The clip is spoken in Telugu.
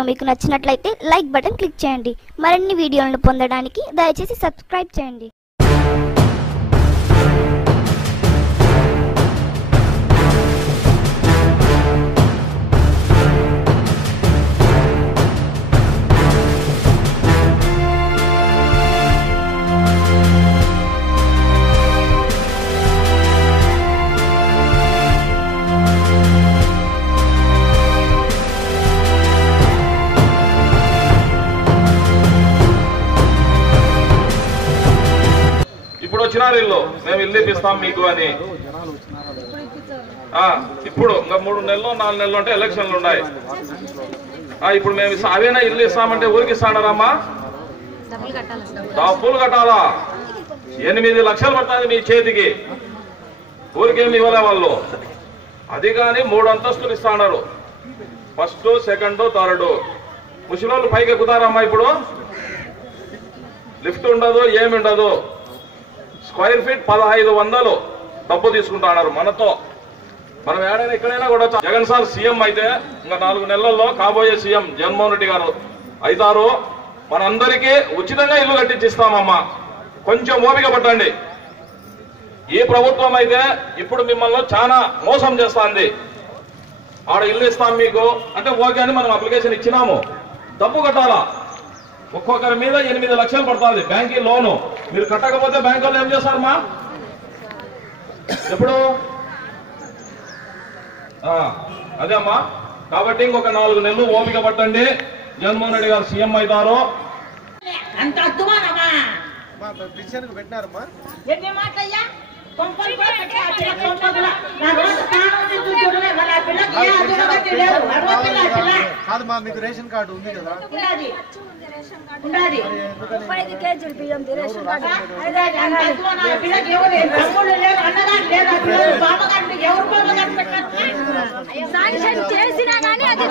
వీడియో మీకు నచ్చినట్లయితే లైక్ బటన్ క్లిక్ చేయండి. మరిన్ని వీడియోలను పొందడానికి దయచేసి సబ్స్క్రైబ్ చేయండి. ఇప్పుడు వచ్చినారు ఇల్లు, మేము ఇల్లు ఇప్పిస్తాం మీకు అని. ఇప్పుడు ఇంకా 3 నెలలు 4 నెలలు అంటే ఎలక్షన్లు ఉన్నాయి. ఇప్పుడు మేము అవేనా ఇల్లు ఇస్తామంటే ఊరికి ఇస్తాడారమ్మా? డబ్బులు కట్టాలా? 8 లక్షలు పడుతుంది మీ చేతికి, ఊరికేమి ఇవ్వలే వాళ్ళు. అది కానీ 3 అంతస్తులు ఇస్తాడారు, ఫస్ట్, సెకండ్, థర్డ్. ముసలోళ్ళు పైకి ఎక్కుతారమ్మా? ఇప్పుడు లిఫ్ట్ ఉండదు, ఏమి ఉండదు. స్క్వేర్ ఫీట్ 1500 డబ్బు తీసుకుంటున్నారు మనతో. మనం ఏడైనా ఎక్కడైనా కూడా. జగన్ సార్ సీఎం అయితే ఇంకా 4 నెలల్లో కాబోయే సీఎం జగన్మోహన్ రెడ్డి గారు అవుతారు. మనందరికీ ఉచితంగా ఇల్లు కట్టించిస్తామమ్మా, కొంచెం ఓపిక పట్టండి. ఈ ప్రభుత్వం అయితే ఇప్పుడు మిమ్మల్ని చాలా మోసం చేస్తుంది. ఆడ ఇల్లు ఇస్తాం మీకు అంటే ఓకే అని మనం అప్లికేషన్ ఇచ్చినాము, డబ్బు కట్టాలా? ఒక్కొక్కరి మీద 8 లక్షలు పడుతుంది బ్యాంకు లోను. మీరు కట్టకపోతే బ్యాంకు వాళ్ళు ఏం చేస్తారమ్మా? ఎప్పుడు అదే అమ్మా. కాబట్టి ఇంకొక 4 నెలలు ఓపిక పట్టండి, జగన్మోహన్ రెడ్డి గారు సీఎం అవుతారు. పెట్టినారమ్మా కాదమ్మా, మీకు రేషన్ కార్డు ఉంది కదా? 5 కేజీలు బియ్యం రేషన్ కార్డు శాంక్షన్ చేసినా కానీ అది